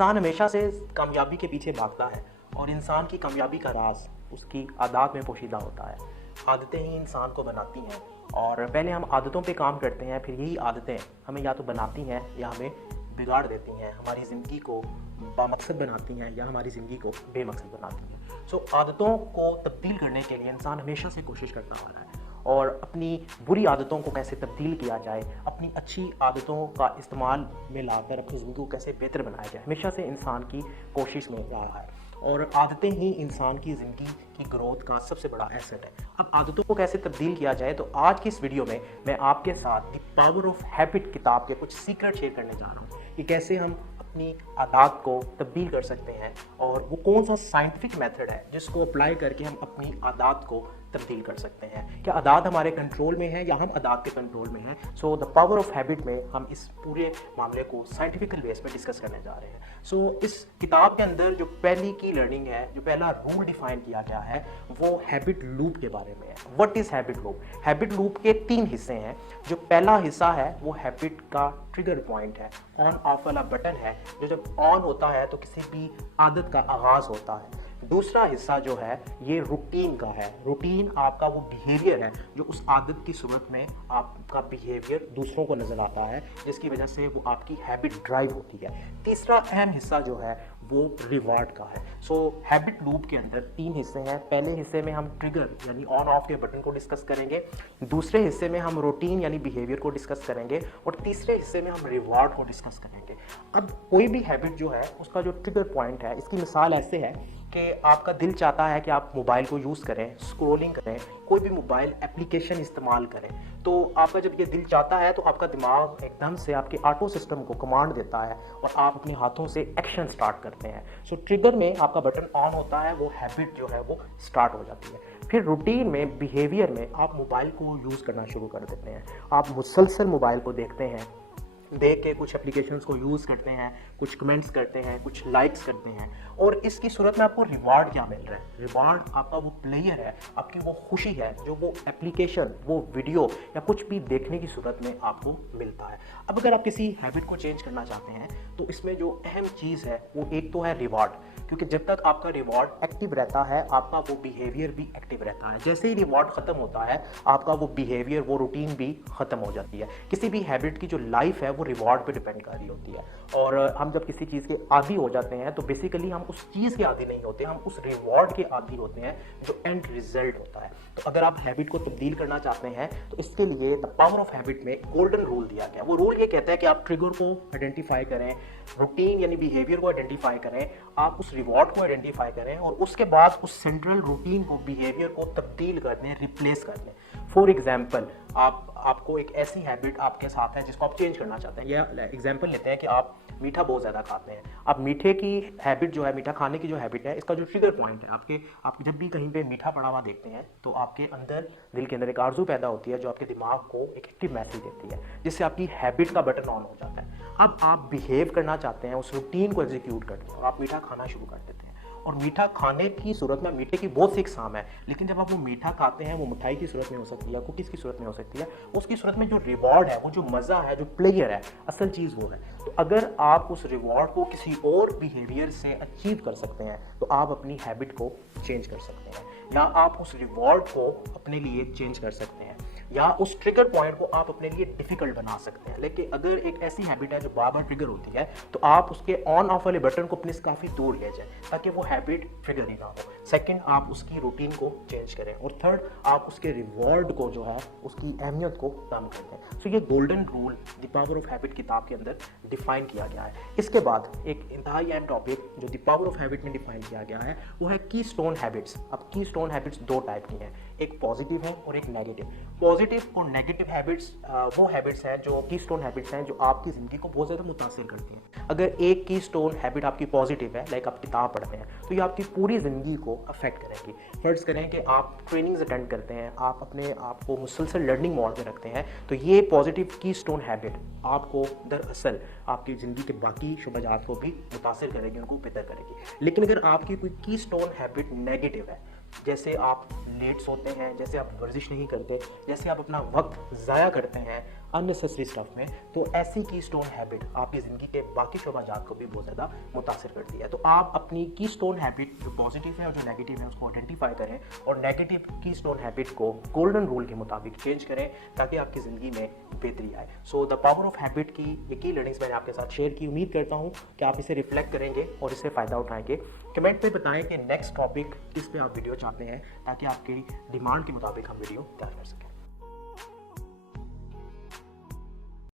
इंसान हमेशा से कामयाबी के पीछे भागता है और इंसान की कामयाबी का राज उसकी आदत में पोशीदा होता है। आदतें ही इंसान को बनाती हैं और पहले हम आदतों पे काम करते हैं, फिर यही आदतें हमें या तो बनाती हैं या हमें बिगाड़ देती हैं, हमारी ज़िंदगी को बामकसद बनाती हैं या हमारी ज़िंदगी को बेमकसद बनाती हैं। सो आदतों को तब्दील करने के लिए इंसान हमेशा से कोशिश करता आ रहा है और अपनी बुरी आदतों को कैसे तब्दील किया जाए, अपनी अच्छी आदतों का इस्तेमाल में लाकर अपनी ज़िंदगी को कैसे बेहतर बनाया जाए, हमेशा से इंसान की कोशिश में रहा है। और आदतें ही इंसान की ज़िंदगी की ग्रोथ का सबसे बड़ा एसेट है। अब आदतों को कैसे तब्दील किया जाए, तो आज की इस वीडियो में मैं आपके साथ द पावर ऑफ हैबिट किताब के कुछ सीक्रेट शेयर करने जा रहा हूँ कि कैसे हम अपनी आदत को तब्दील कर सकते हैं और वो कौन सा साइंटिफिक मेथड है जिसको अप्लाई करके हम अपनी आदत को तब्दील कर सकते हैं। क्या आदत हमारे कंट्रोल में है या हम आदत के कंट्रोल में हैं? So the power of habit में हम इस पूरे मामले को साइंटिफिकल बेस पे डिस्कस करने जा रहे हैं। सो इस किताब के अंदर जो पहली की लर्निंग है, जो पहला रूल डिफाइन किया गया है, वो हैबिट लूप के बारे में है। What is habit loop? Habit loop के 3 हिस्से हैं। जो पहला हिस्सा है वो हैबिट का ट्रिगर पॉइंट है, ऑन ऑफ वाला बटन है, जो जब ऑन होता है तो किसी भी आदत का आगाज होता है। दूसरा हिस्सा जो है ये रूटीन का है। रूटीन आपका वो बिहेवियर है जो उस आदत की सूरत में आपका बिहेवियर दूसरों को नजर आता है, जिसकी वजह से वो आपकी हैबिट ड्राइव होती है। तीसरा अहम हिस्सा जो है वो रिवार्ड का है। सो हैबिट लूप के अंदर 3 हिस्से हैं। पहले हिस्से में हम ट्रिगर यानी ऑन ऑफ के बटन को डिस्कस करेंगे, दूसरे हिस्से में हम रूटीन यानी बिहेवियर को डिस्कस करेंगे और तीसरे हिस्से में हम रिवार्ड को डिस्कस करेंगे। अब कोई भी हैबिट जो है उसका जो ट्रिगर पॉइंट है, इसकी मिसाल ऐसे है कि आपका दिल चाहता है कि आप मोबाइल को यूज़ करें, स्क्रॉलिंग करें, कोई भी मोबाइल एप्लीकेशन इस्तेमाल करें, तो आपका जब ये दिल चाहता है तो आपका दिमाग एकदम से आपके ऑटो सिस्टम को कमांड देता है और आप अपने हाथों से एक्शन स्टार्ट करते हैं। सो ट्रिगर में आपका बटन ऑन होता है, वो हैबिट जो है वो स्टार्ट हो जाती है। फिर रूटीन में, बिहेवियर में आप मोबाइल को यूज़ करना शुरू कर देते हैं। आप मुसलसल मोबाइल को देखते हैं, देख के कुछ एप्लीकेशंस को यूज़ करते हैं, कुछ कमेंट्स करते हैं, कुछ लाइक्स करते हैं और इसकी सूरत में आपको रिवार्ड क्या मिल रहा है? रिवार्ड आपका वो प्लेयर है, आपकी वो खुशी है जो वो एप्लीकेशन, वो वीडियो या कुछ भी देखने की सूरत में आपको मिलता है। अब अगर आप किसी हैबिट को चेंज करना चाहते हैं तो इसमें जो अहम चीज़ है वो एक तो है रिवार्ड, क्योंकि जब तक आपका रिवॉर्ड एक्टिव रहता है आपका वो बिहेवियर भी एक्टिव रहता है। जैसे ही रिवॉर्ड खत्म होता है आपका वो बिहेवियर, वो रूटीन भी खत्म हो जाती है। किसी भी हैबिट की जो लाइफ है वो रिवॉर्ड पे डिपेंड कर रही होती है और हम जब किसी चीज़ के आदी हो जाते हैं तो बेसिकली हम उस चीज़ के आदी नहीं होते, हम उस रिवॉर्ड के आदी होते हैं जो एंड रिजल्ट होता है। तो अगर आप हैबिट को तब्दील करना चाहते हैं तो इसके लिए द पावर ऑफ हैबिट में गोल्डन रूल दिया गया। वो रूल ये कहता है कि आप ट्रिगर को आइडेंटिफाई करें, रूटीन यानी बिहेवियर को आइडेंटिफाई करें, आप उस रिवॉर्ड को आइडेंटिफाई करें और उसके बाद उस सेंट्रल रूटीन को, बिहेवियर को तब्दील कर दें, रिप्लेस कर दें। फॉर एग्जाम्पल, आपको एक ऐसी हैबिट आपके साथ है जिसको आप चेंज करना चाहते हैं। या एग्जाम्पल लेते हैं कि आप मीठा बहुत ज़्यादा खाते हैं। अब मीठे की हैबिट जो है, मीठा खाने की जो हैबिट है, इसका जो ट्रिगर पॉइंट है, आप जब भी कहीं पे मीठा पड़ा हुआ देखते हैं तो आपके अंदर, दिल के अंदर एक आरजू पैदा होती है जो आपके दिमाग को एक एक्टिव मैसेज देती है, जिससे आपकी हैबिट का बटन ऑन हो जाता है। अब आप बिहेव करना चाहते हैं, उस रूटीन को एग्जीक्यूट करते हैं और आप मीठा खाना शुरू कर देते हैं। और मीठा खाने की सूरत में, मीठे की बहुत सी इकसाम है, लेकिन जब आप वो मीठा खाते हैं वो मिठाई की सूरत में हो सकती है, कुकीज़ की सूरत में हो सकती है, उसकी सूरत में जो रिवॉर्ड है, वो जो मज़ा है, जो प्लेयर है, असल चीज़ वो है। तो अगर आप उस रिवॉर्ड को किसी और बिहेवियर से अचीव कर सकते हैं तो आप अपनी हैबिट को चेंज कर सकते हैं, या आप उस रिवॉर्ड को अपने लिए चेंज कर सकते हैं, या उस ट्रिगर पॉइंट को आप अपने लिए डिफिकल्ट बना सकते हैं। लेकिन अगर एक ऐसी हैबिट है जो बार बार ट्रिगर होती है तो आप उसके ऑन ऑफ वाले बटन को अपने से काफ़ी दूर ले जाएं ताकि वो हैबिट ट्रिगर ही ना हो। सेकंड, आप उसकी रूटीन को चेंज करें और थर्ड, आप उसके रिवॉर्ड को जो है उसकी अहमियत को कम कर दें। सो ये golden rule the power of habit किताब के अंदर डिफाइन किया गया है। इसके बाद एक इंतहाई अहम टॉपिक जो द पावर ऑफ हैबिट में डिफाइन किया गया है वो है की स्टोन हैबिट्स। अब की स्टोन हैबिट्स 2 टाइप की हैं, एक पॉजिटिव है और एक नेगेटिव। पॉजिटिव और नेगेटिव हैबिट्स वो हैबिट्स हैं जो की स्टोन हैबिट्स हैं जो आपकी ज़िंदगी को बहुत ज़्यादा मुतासिर करती हैं। अगर एक की स्टोन हैबिट आपकी पॉजिटिव है, लाइक आप किताब पढ़ते हैं, तो ये आपकी पूरी ज़िंदगी को अफेक्ट करेगी। फर्ज करें कि आप ट्रेनिंग्स अटेंड करते हैं, आप अपने आप को मुसलसल लर्निंग मोड में रखते हैं, तो ये पॉजिटिव की स्टोन हैबिट आपको दरअसल आपकी ज़िंदगी के बाकी शुबजात को भी मुतासिर करेगी, उनको बेहतर करेगी। लेकिन अगर आपकी कोई की स्टोन हैबिट नेगेटिव है, जैसे आप लेट सोते हैं, जैसे आप वर्जिश नहीं करते, जैसे आप अपना वक्त ज़ाया करते हैं, अननेसेसरी स्टफ में, तो ऐसी की स्टोन हैबिट आपकी ज़िंदगी के बाकी शोबाजात को भी बहुत ज़्यादा मुतासर करती है। तो आप अपनी की स्टोन हैबिट जो पॉजिटिव है और जो नेगेटिव है उसको आइडेंटिफाई करें और नेगेटिव की स्टोन हैबिट को गोल्डन रूल के मुताबिक चेंज करें ताकि आपकी ज़िंदगी में बेहतरी आए। So the power of habit की ये की लर्निंग्स मैंने आपके साथ शेयर की। उम्मीद करता हूँ कि आप इसे रिफ्लेक्ट करेंगे और इससे फ़ायदा उठाएंगे। कमेंट पे बताएं कि नेक्स्ट टॉपिक किस पे आप वीडियो चाहते हैं ताकि आपकी डिमांड के मुताबिक हम वीडियो तैयार कर सकें।